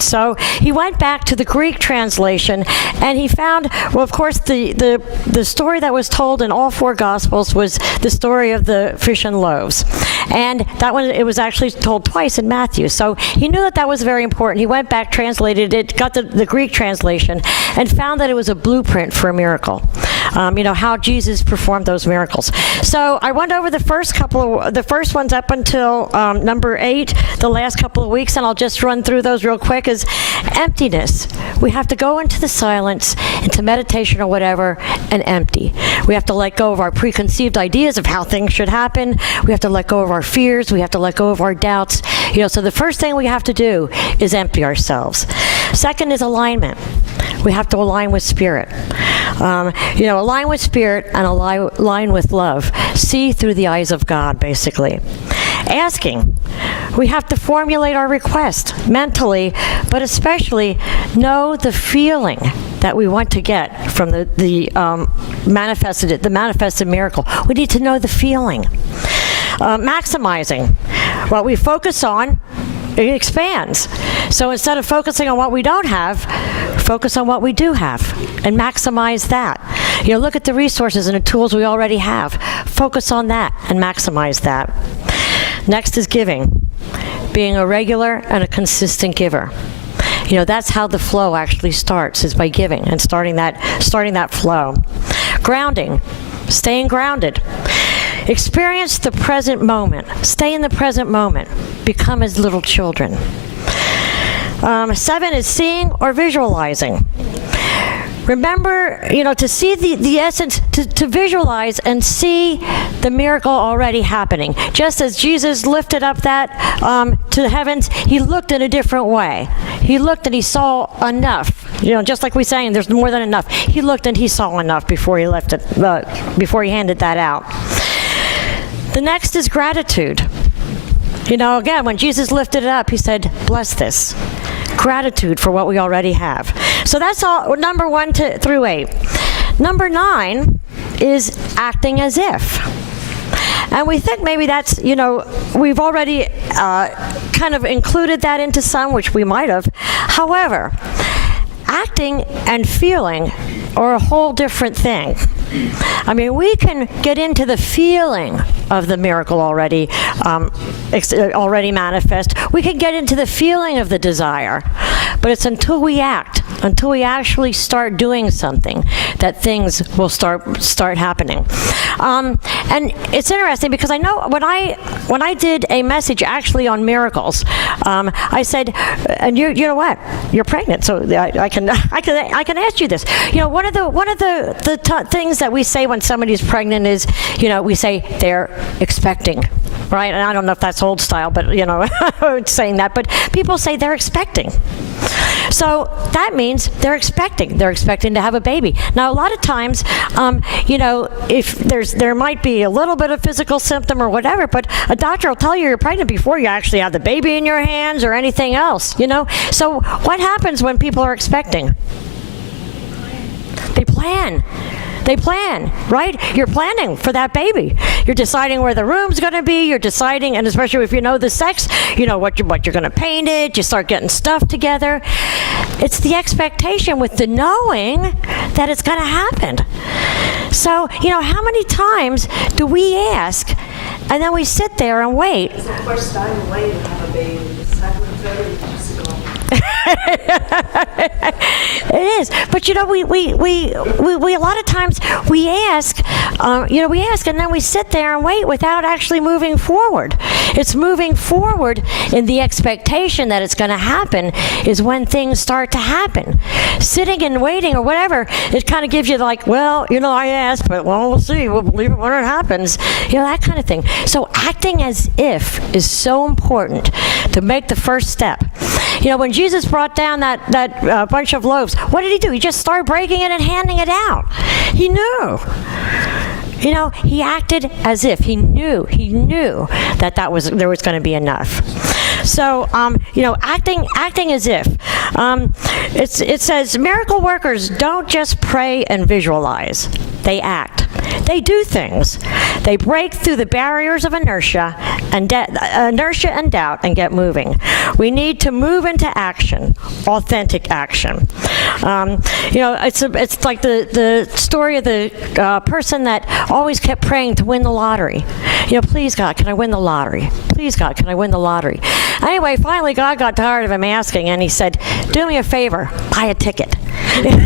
So he went back to the Greek translation, and he found, well, of course, the story that was told in all four Gospels was the story of the fish and loaves. And that one, it was actually told twice in Matthew. So he knew that was very important. He went back, translated it, got the Greek translation, and found that it was a blueprint for a miracle. How Jesus performed those miracles. So I went over the first ones up until number 8, the last couple of weeks, and I'll just run through those real quick. Is emptiness. We have to go into the silence, into meditation or whatever, and empty. We have to let go of our preconceived ideas of how things should happen. We have to let go of our fears. We have to let go of our doubts. So the first thing we have to do is empty ourselves. Second is alignment. We have to align with Spirit. Align with Spirit and align with love. See through the eyes of God, basically. Asking. We have to formulate our request mentally, but especially know the feeling that we want to get from the manifested miracle. We need to know the feeling. Maximizing. What we focus on, it expands. So instead of focusing on what we don't have, focus on what we do have and maximize that. Look at the resources and the tools we already have. Focus on that and maximize that. Next is giving. Being a regular and a consistent giver. That's how the flow actually starts, is by giving and starting that flow. Grounding. Staying grounded. Experience the present moment. Stay in the present moment. Become as little children. 7 is seeing or visualizing. Remember, to see the essence, to visualize and see the miracle already happening. Just as Jesus lifted up that to the heavens, he looked in a different way. He looked and he saw enough. Just like we're saying, there's more than enough. He looked and he saw enough before he handed that out. The next is gratitude. Again, when Jesus lifted it up, he said, bless this. Gratitude for what we already have. So that's all, number 1 through 8. Number 9 is acting as if. And we think maybe that's, we've already kind of included that into some, which we might have. However, acting and feeling are a whole different thing. We can get into the feeling of the miracle already manifest. We can get into the feeling of the desire, but it's until we act, until we actually start doing something, that things will start happening. And it's interesting because I know when I did a message actually on miracles, I said, and you know what, you're pregnant, so I can ask you this. One of the things that we say when somebody's pregnant is, we say they're expecting, right? And I don't know if that's old style, but saying that, but people say they're expecting. So that means they're expecting to have a baby. Now, a lot of times, if there might be a little bit of physical symptom or whatever, but a doctor will tell you you're pregnant before you actually have the baby in your hands or anything else, So what happens when people are expecting? They plan. They plan, right? You're planning for that baby. You're deciding where the room's going to be. You're deciding, and especially if you know the sex, what you're going to paint it. You start getting stuff together. It's the expectation with the knowing that it's going to happen. So, how many times do we ask, and then we sit there and wait? It's the first time waiting to have a baby. The second, third, just go. It is, but we a lot of times we ask, and then we sit there and wait without actually moving forward. It's moving forward in the expectation that it's going to happen is when things start to happen. Sitting and waiting or whatever, it kind of gives you I asked, but we'll see, we'll believe it when it happens, that kind of thing. So acting as if is so important to make the first step. When Jesus brought down that bunch of loaves, what did he do? He just started breaking it and handing it out. He knew. He acted as if he knew that there was going to be enough. So, acting as if. It says miracle workers don't just pray and visualize. They act. They do things. They break through the barriers of inertia and doubt and get moving. We need to move into action, authentic action. It's like the story of the person that always kept praying to win the lottery. Please God, can I win the lottery? Please God, can I win the lottery? Anyway, finally God got tired of him asking, and he said, do me a favor, buy a ticket. And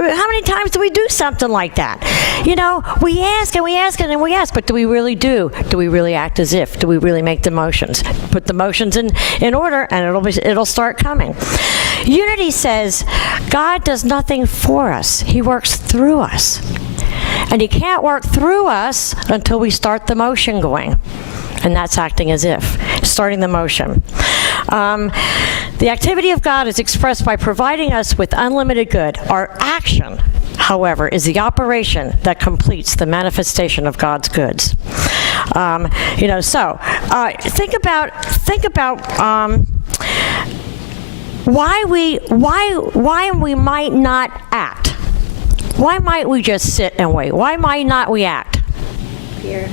how many times do we do something like that? We ask and we ask and we ask, but do we really do? Do we really act as if? Do we really make the motions? Put the motions in order, and it'll start coming. Unity says God does nothing for us. He works through us. And he can't work through us until we start the motion going. And that's acting as if, starting the motion. The activity of God is expressed by providing us with unlimited good. Our action, however, is the operation that completes the manifestation of God's goods. Think about why we might not act. Why might we just sit and wait? Why might not we act? Fear.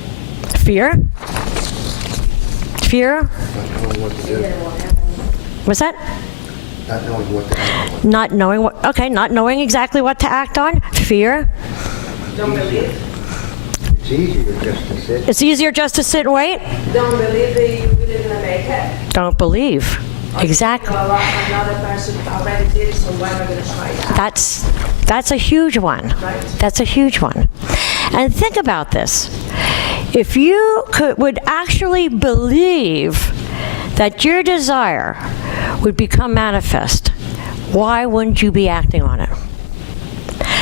Fear? Fear? Not knowing what to do. What's that? Not knowing what to act on. Not knowing exactly what to act on. Fear? Don't believe. It's easier just to sit. It's easier just to sit and wait? Don't believe that you really gonna make it. Don't believe. Exactly. Another person already did it, so why am I gonna try that? That's a huge one. Right. That's a huge one. And think about this. If you would actually believe that your desire would become manifest, why wouldn't you be acting on it?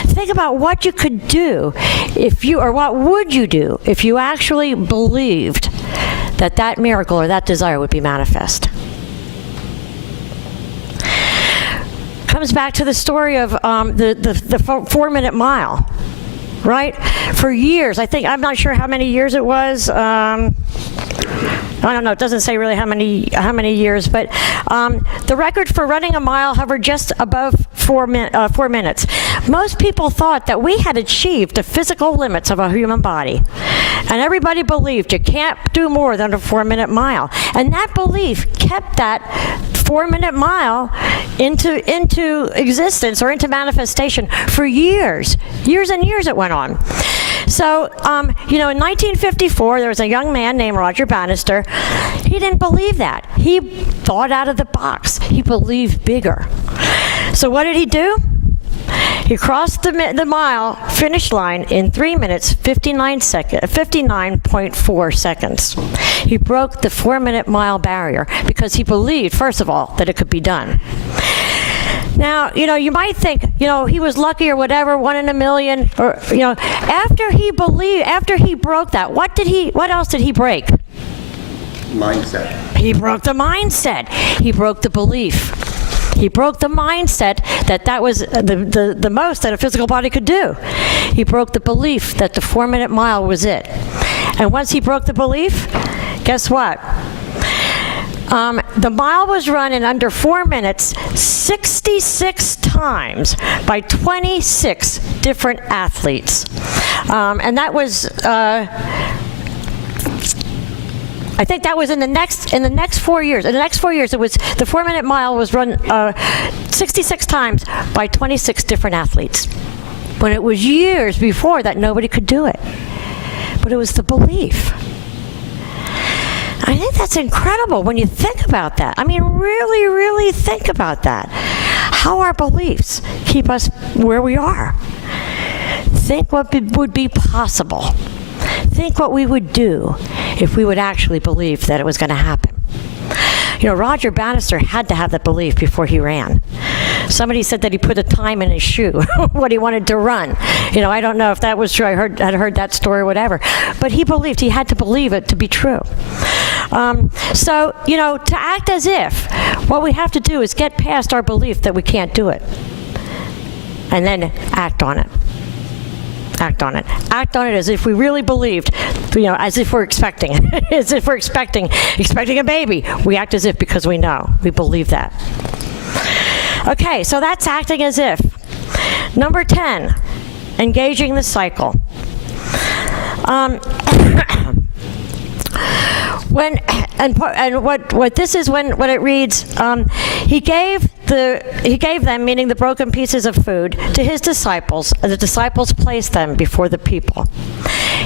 Think about what you could do what would you do if you actually believed that miracle or that desire would be manifest? Comes back to the story of the 4-minute mile, right? For years, I'm not sure how many years it was. I don't know. It doesn't say really how many years, but the record for running a mile hovered just above 4 minutes. Most people thought that we had achieved the physical limits of a human body, and everybody believed you can't do more than a 4-minute mile. And that belief kept that 4-minute mile into existence or into manifestation for years and years. It went on. So, in 1954, there was a young man named Roger Bannister. He didn't believe that. He thought out of the box. He believed bigger. So what did he do? He crossed the mile finish line in 3 minutes, 59.4 seconds. He broke the 4-minute mile barrier because he believed, first of all, that it could be done. Now, you might think, he was lucky or whatever, 1 in a million, or, after he broke that, what else did he break? Mindset. He broke the mindset. He broke the belief. He broke the mindset that was the most that a physical body could do. He broke the belief that the 4-minute mile was it. And once he broke the belief, guess what? The mile was run in under 4 minutes 66 times by 26 different athletes. And that was, I think that was in the next 4 years. In the next 4 years, it was the 4-minute mile was run 66 times by 26 different athletes. When it was years before that, nobody could do it. But it was the belief. I think that's incredible when you think about that. I mean, really, really think about that. How our beliefs keep us where we are. Think what would be possible. Think what we would do if we would actually believe that it was going to happen. Roger Bannister had to have that belief before he ran. Somebody said that he put a time in his shoe, what he wanted to run. I don't know if that was true. I had heard that story or whatever. But he believed, he had to believe it to be true. To act as if, what we have to do is get past our belief that we can't do it. And then act on it. Act on it. Act on it as if we really believed, as if we're expecting, as if we're expecting a baby. We act as if because we know, we believe that. Okay, so that's acting as if. Number 10, engaging the cycle. What this is when it reads, he gave them, meaning the broken pieces of food, to his disciples, and the disciples placed them before the people.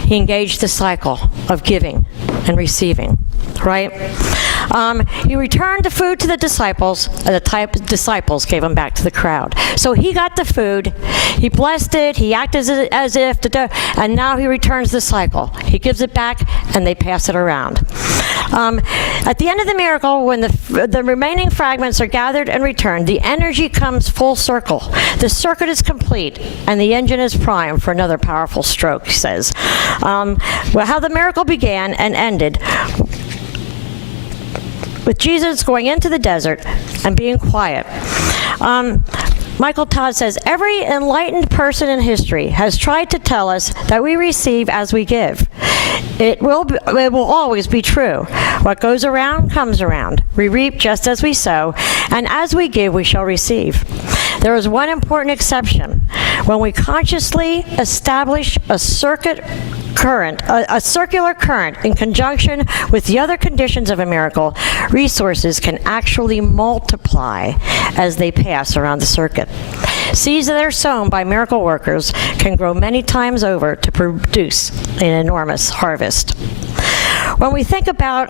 He engaged the cycle of giving and receiving, right? He returned the food to the disciples, and the disciples gave them back to the crowd. So he got the food, he blessed it, he acted as if to do, and now he returns the cycle. He gives it back, and they pass it around. At the end of the miracle, when the remaining fragments are gathered and returned, the energy comes full circle. The circuit is complete, and the engine is primed for another powerful stroke, he says. How the miracle began and ended with Jesus going into the desert and being quiet. Michael Todd says, every enlightened person in history has tried to tell us that we receive as we give. It will always be true. What goes around comes around. We reap just as we sow, and as we give, we shall receive. There is one important exception. When we consciously establish a circular current in conjunction with the other conditions of a miracle, resources can actually multiply as they pass around the circuit. Seeds that are sown by miracle workers can grow many times over to produce an enormous harvest. When we think about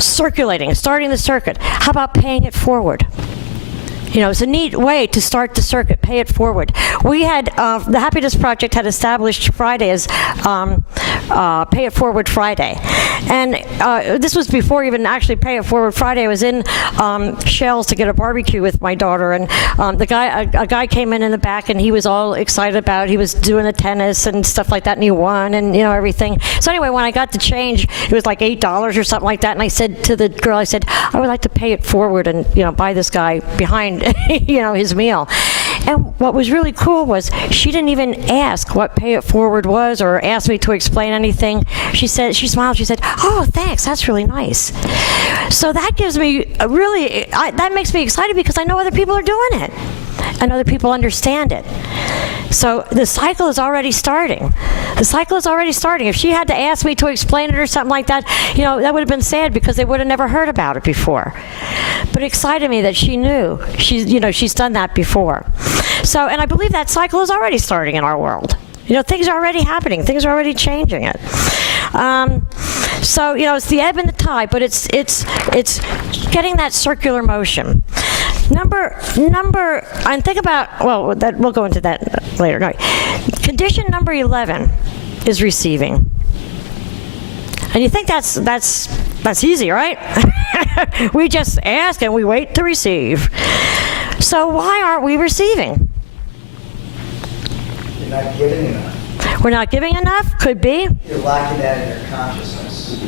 circulating, starting the circuit, how about paying it forward? You know, it's a neat way to start the circuit, pay it forward. We had, the Happiness Project had established Friday as Pay It Forward Friday. And this was before even actually Pay It Forward Friday. I was in Shell's to get a barbecue with my daughter, and a guy came in the back, and he was all excited about it. He was doing the tennis and stuff like that, and he won, and, you know, everything. So anyway, when I got the change, it was like $8 or something like that, and I said to the girl, I said, I would like to pay it forward and, you know, buy this guy behind you know, his meal. And what was really cool was she didn't even ask what Pay It Forward was or ask me to explain anything. She smiled, she said, oh, thanks, that's really nice. So that gives me that makes me excited because I know other people are doing it and other people understand it. So the cycle is already starting. The cycle is already starting. If she had to ask me to explain it or something like that, you know, that would have been sad because they would have never heard about it before. But it excited me that she knew. She's done that before. So, and I believe that cycle is already starting in our world. You know, things are already happening. Things are already changing it. So, you know, it's the ebb and the tide, but it's getting that circular motion. And think about, well, that we'll go into that later. No. Condition number 11 is receiving. And you think that's easy, right? We just ask and we wait to receive. So why aren't we receiving? You're not giving enough. We're not giving enough? Could be. You're lacking that in your consciousness.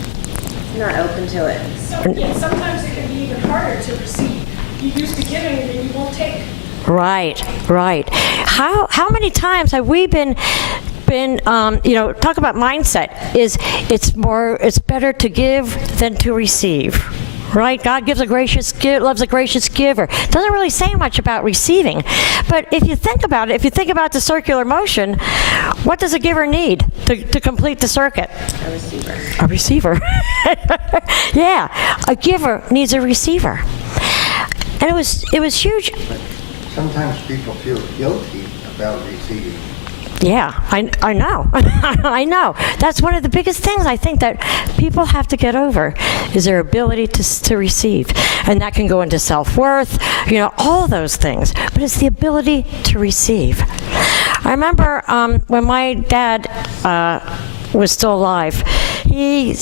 You're not open to it. Sometimes it can be even harder to receive. You're used to giving and then you won't take. Right. How many times have we been talk about mindset it's better to give than to receive. Right? God loves a gracious giver. Doesn't really say much about receiving. But if you think about it, if you think about the circular motion, what does a giver need to complete the circuit? A receiver. A receiver. Yeah. A giver needs a receiver. And it was huge. Sometimes people feel guilty about receiving. Yeah, I know. I know. That's one of the biggest things I think that people have to get over is their ability to receive. And that can go into self-worth, you know, all those things. But it's the ability to receive. I remember when my dad was still alive, he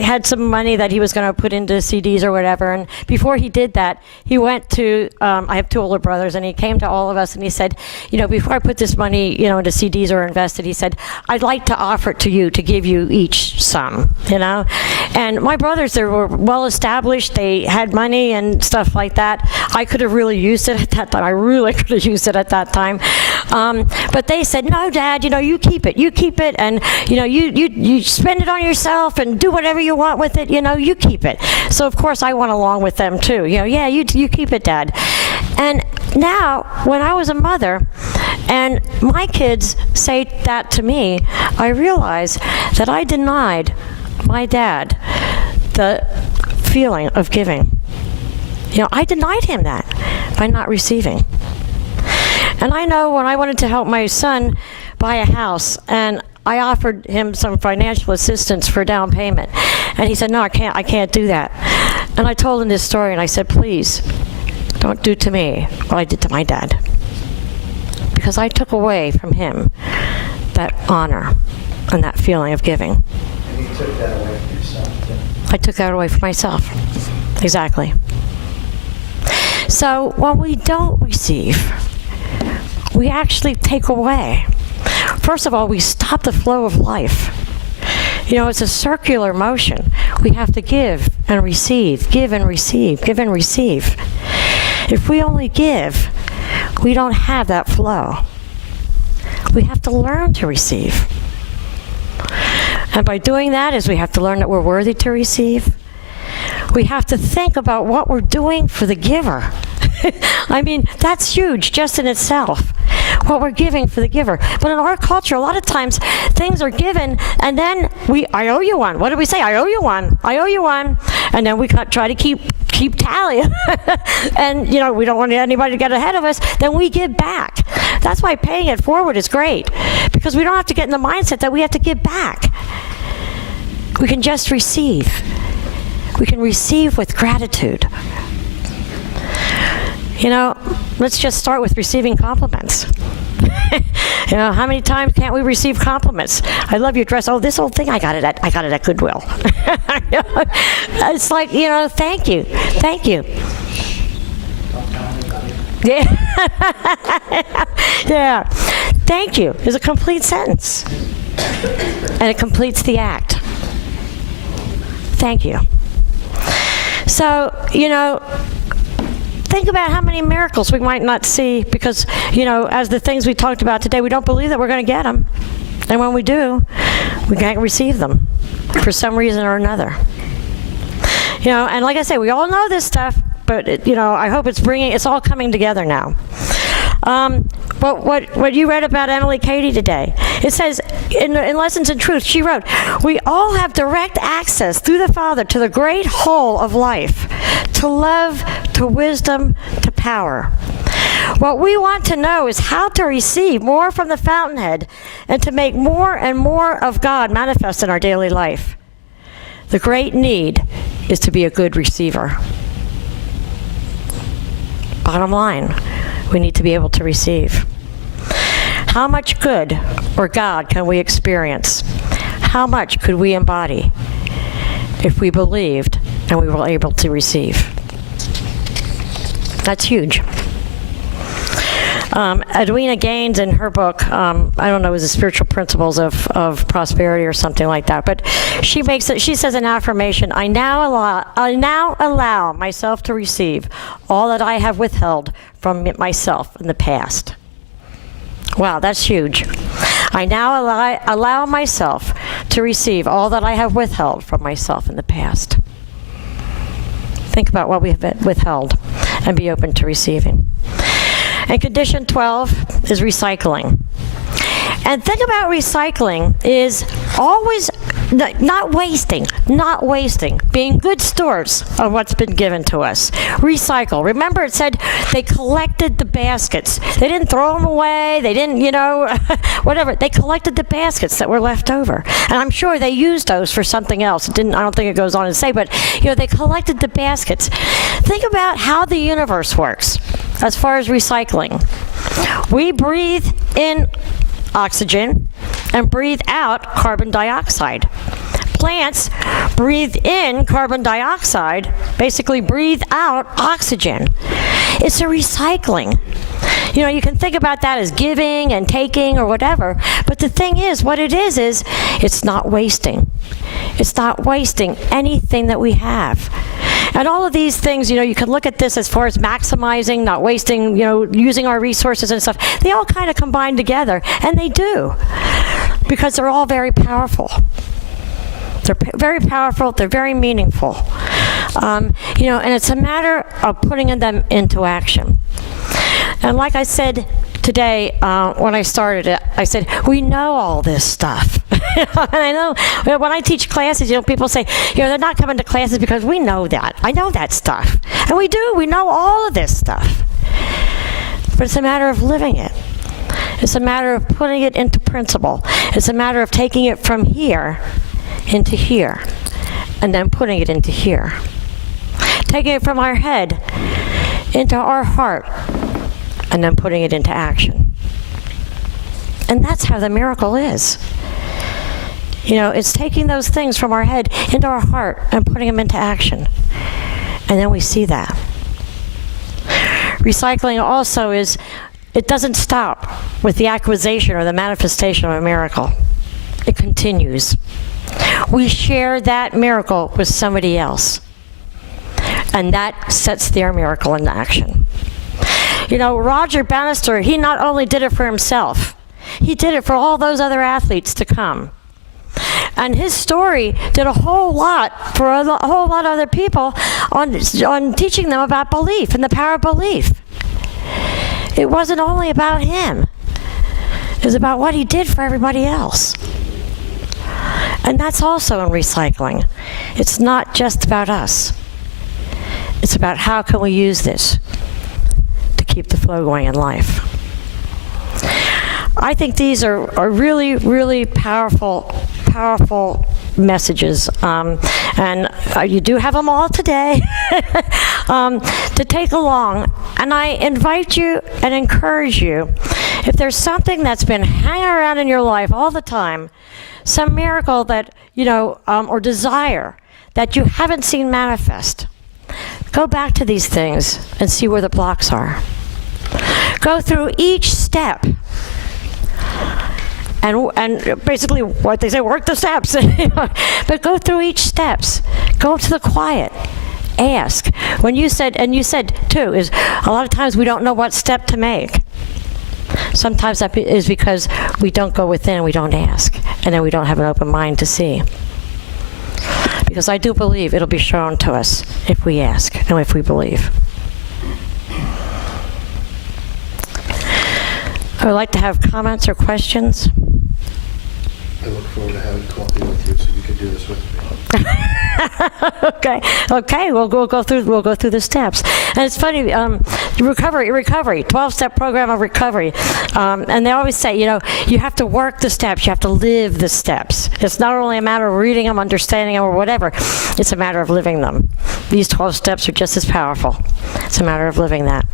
had some money that he was going to put into CDs or whatever, and before he did that, he went to, I have two older brothers, and he came to all of us and he said, you know, before I put this money, you know, into CDs or invested, he said, I'd like to offer it to you to give you each some, you know? And my brothers, they were well established, they had money and stuff like that. I could have really used it at that time. I really could have used it at that time. But they said, no, Dad, you know, you keep it, and, you know, you spend it on yourself and do whatever you want with it, you know, you keep it. So of course I went along with them too, you know, yeah, you keep it, Dad. And now, when I was a mother, And my kids say that to me. I realize that I denied my dad the feeling of giving. I denied him that by not receiving. And I know when I wanted to help my son buy a house, and I offered him some financial assistance for down payment, and he said, no, I can't do that. And I told him this story, and I said, please, don't do to me what I did to my dad. Because I took away from him that honor and that feeling of giving. And you took that away from yourself, too. I took that away from myself. Exactly. So when we don't receive, we actually take away. First of all, we stop the flow of life. It's a circular motion. We have to give and receive, give and receive, give and receive. If we only give, we don't have that flow. We have to learn to receive. And by doing that is we have to learn that we're worthy to receive. We have to think about what we're doing for the giver. I mean, that's huge just in itself, what we're giving for the giver. But in our culture, a lot of times things are given, and then I owe you one. What do we say? I owe you one. I owe you one. And then we try to keep tally. And, we don't want anybody to get ahead of us. Then we give back. That's why paying it forward is great, because we don't have to get in the mindset that we have to give back. We can just receive. We can receive with gratitude. Let's just start with receiving compliments. How many times can't we receive compliments? I love your dress. Oh, this old thing, I got it at Goodwill. It's like, thank you. Thank you. Yeah. Yeah. Thank you is a complete sentence. And it completes the act. Thank you. So, think about how many miracles we might not see because, as the things we talked about today, we don't believe that we're going to get them. And when we do, we can't receive them for some reason or another. And like I say, we all know this stuff, but, I hope it's all coming together now. But what you read about Emily Cady today, it says in Lessons in Truth, she wrote, we all have direct access through the Father to the great whole of life, to love, to wisdom, to power. What we want to know is how to receive more from the fountainhead and to make more and more of God manifest in our daily life. The great need is to be a good receiver. Bottom line, we need to be able to receive. How much good or God can we experience? How much could we embody if we believed and we were able to receive? That's huge. Edwina Gaines, in her book, I don't know, it was the Spiritual Principles of Prosperity or something like that, but she says an affirmation, I now allow myself to receive all that I have withheld from myself in the past. Wow, that's huge. I now allow myself to receive all that I have withheld from myself in the past. Think about what we have withheld and be open to receiving. And condition 12 is recycling. And think about recycling is always not wasting, being good stewards of what's been given to us. Recycle. Remember it said they collected the baskets. They didn't throw them away. They didn't, whatever. They collected the baskets that were left over. And I'm sure they used those for something else. I don't think it goes on to say, but, they collected the baskets. Think about how the universe works as far as recycling. We breathe in oxygen and breathe out carbon dioxide. Plants breathe in carbon dioxide, basically breathe out oxygen. It's a recycling. You can think about that as giving and taking or whatever, but the thing is, what it is it's not wasting. It's not wasting anything that we have. And all of these things, you can look at this as far as maximizing, not wasting, using our resources and stuff. They all kind of combine together, and they do, because they're all very powerful. They're very powerful, they're very meaningful. And it's a matter of putting them into action. And like I said, today, when I started it, I said, we know all this stuff. And I know when I teach classes, people say, they're not coming to classes because we know that. I know that stuff. And we do. We know all of this stuff. But it's a matter of living it. It's a matter of putting it into principle. It's a matter of taking it from here into here, and then putting it into here. Taking it from our head into our heart, and then putting it into action. And that's how the miracle is. It's taking those things from our head into our heart and putting them into action. And then we see that. Recycling also is, it doesn't stop with the acquisition or the manifestation of a miracle. It continues. We share that miracle with somebody else. And that sets their miracle into action. Roger Bannister, he not only did it for himself, he did it for all those other athletes to come. And his story did a whole lot for a whole lot of other people on teaching them about belief and the power of belief. It wasn't only about him. It was about what he did for everybody else. And that's also in recycling. It's not just about us. It's about how can we use this to keep the flow going in life. I think these are really, really powerful messages. And you do have them all today to take along. And I invite you and encourage you, if there's something that's been hanging around in your life all the time, some miracle that, or desire that you haven't seen manifest, go back to these things and see where the blocks are. Go through each step. And basically what they say, work the steps. But go through each steps. Go to the quiet. Ask. You said too, is a lot of times we don't know what step to make. Sometimes that is because we don't go within, we don't ask, and then we don't have an open mind to see. Because I do believe it'll be shown to us if we ask and if we believe. I would like to have comments or questions. I look forward to having coffee with you so you can do this with me. Okay. We'll go through the steps. And it's funny, recovery, 12-step program of recovery. And they always say, you have to work the steps, you have to live the steps. It's not only a matter of reading them, understanding them, or whatever. It's a matter of living them. These 12 steps are just as powerful. It's a matter of living that.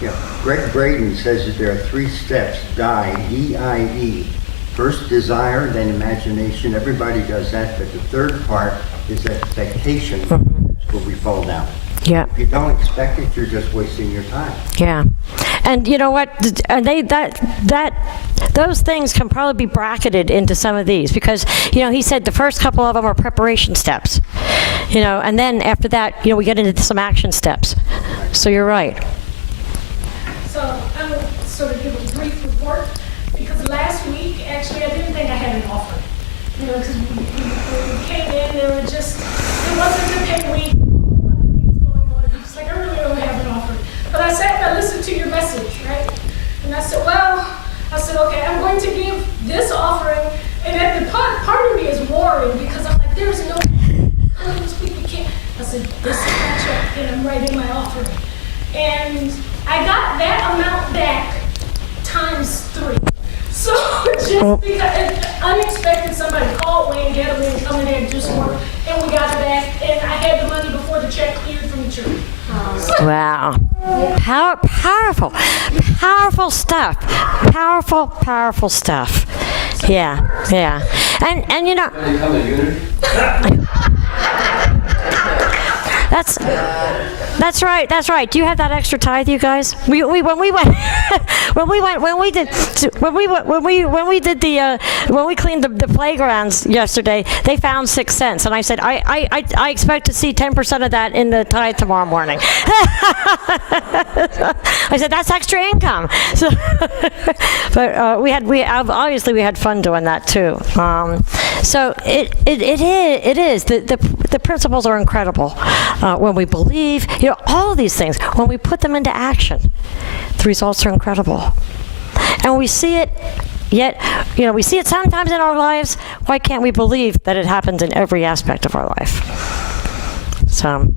Yeah. Greg Braden says that there are 3 steps, D-I-E. First, desire, then imagination. Everybody does that, but the third part is expectation. That's where we fall down. Yeah. If you don't expect it, you're just wasting your time. Yeah. And you know what? Those things can probably be bracketed into some of these because, he said the first couple of them are preparation steps. And then after that, we get into some action steps. So you're right. So I'm going to sort of give a brief report because last week, actually, I didn't think I had an offer. Because we came in, it wasn't a pay week. I was like, I really don't have an offer. But I sat and I listened to your message, right? And I said, okay, I'm going to give this offering. And at the part of me is worried because I'm like, there's no, this week we can't. I said, this is my check and I'm writing my offering. And I got that amount back times 3. So just because unexpected, somebody called Wayne Gettleman and come in there and do some work, and we got it back, and I had the money before the check cleared from the church. Wow. Powerful stuff. Powerful stuff. Yeah. And That's right. Do you have that extra tithe, you guys? When we cleaned the playgrounds yesterday, they found 6 cents, and I said I expect to see 10% of that in the tithe tomorrow morning. I said that's extra income. So, but we had fun doing that too. So it is the principles are incredible when we believe. All of these things, when we put them into action, the results are incredible. And we see it, yet, we see it sometimes in our lives. Why can't we believe that it happens in every aspect of our life? So,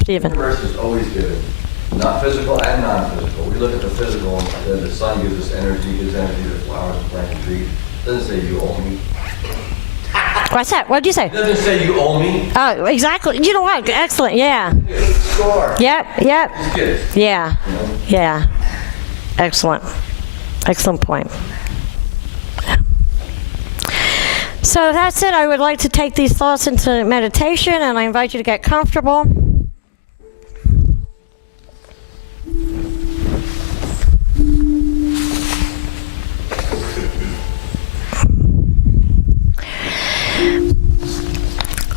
Stephen. The universe is always given, not physical and non-physical. We look at the physical, the sun gives us energy, gives energy to flowers, plants, and trees. It doesn't say you owe me. What's that? What did you say? It doesn't say you owe me. Oh, exactly. You know what? Excellent. Yeah. Score. Yep. Just get it. Yeah. You know? Yeah. Excellent. Excellent point. So that's it. I would like to take these thoughts into meditation, and I invite you to get comfortable.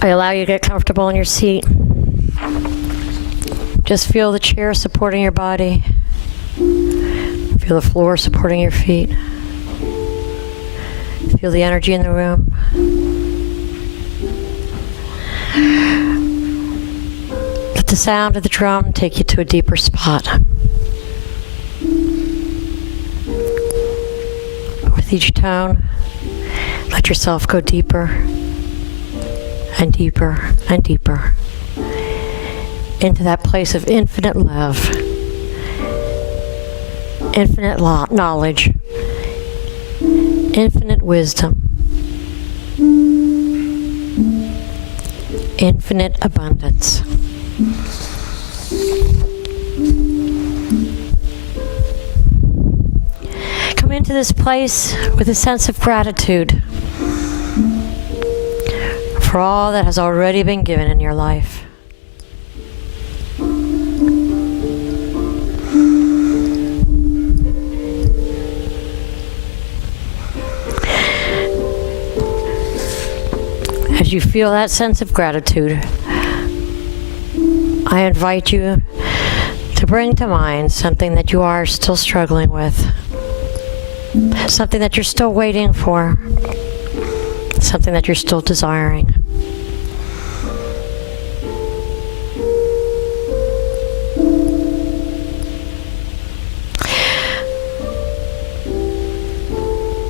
I allow you to get comfortable in your seat. Just feel the chair supporting your body. Feel the floor supporting your feet. Feel the energy in the room. Let the sound of the drum take you to a deeper spot. With each tone, let yourself go deeper and deeper and deeper into that place of infinite love, infinite knowledge, infinite wisdom, infinite abundance. Come into this place with a sense of gratitude for all that has already been given in your life. As you feel that sense of gratitude, I invite you to bring to mind something that you are still struggling with, something that you're still waiting for, something that you're still desiring.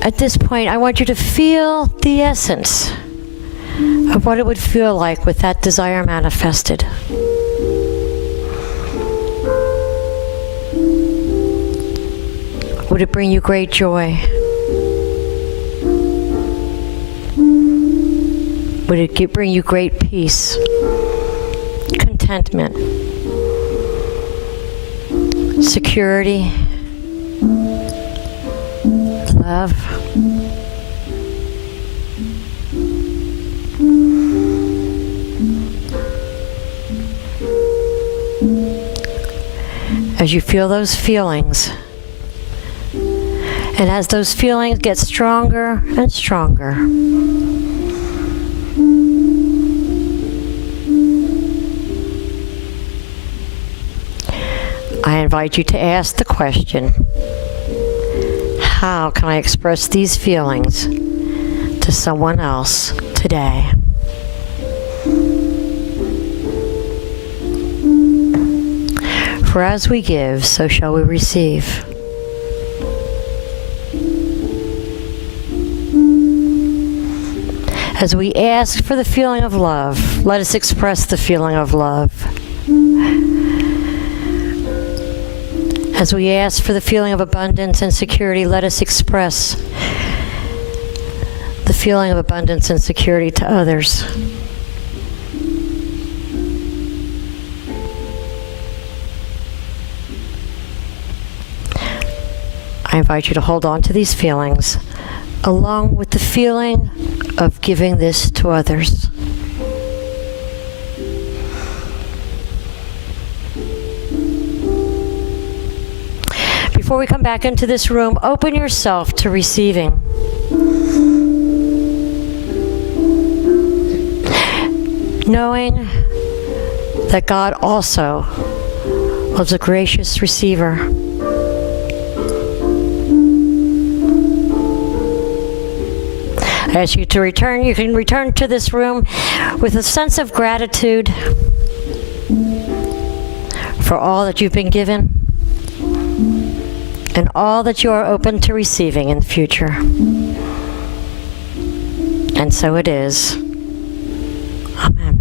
At this point, I want you to feel the essence of what it would feel like with that desire manifested. Would it bring you great joy? Would it bring you great peace, contentment, security, love? As you feel those feelings, and as those feelings get stronger and stronger, I invite you to ask the question, how can I express these feelings to someone else today? For as we give, so shall we receive. As we ask for the feeling of love, let us express the feeling of love. As we ask for the feeling of abundance and security, let us express the feeling of abundance and security to others. I invite you to hold on to these feelings, along with the feeling of giving this to others. Before we come back into this room, open yourself to receiving. Knowing that God also was a gracious receiver. I ask you to return. You can return to this room with a sense of gratitude for all that you've been given and all that you are open to receiving in the future. And so it is. Amen.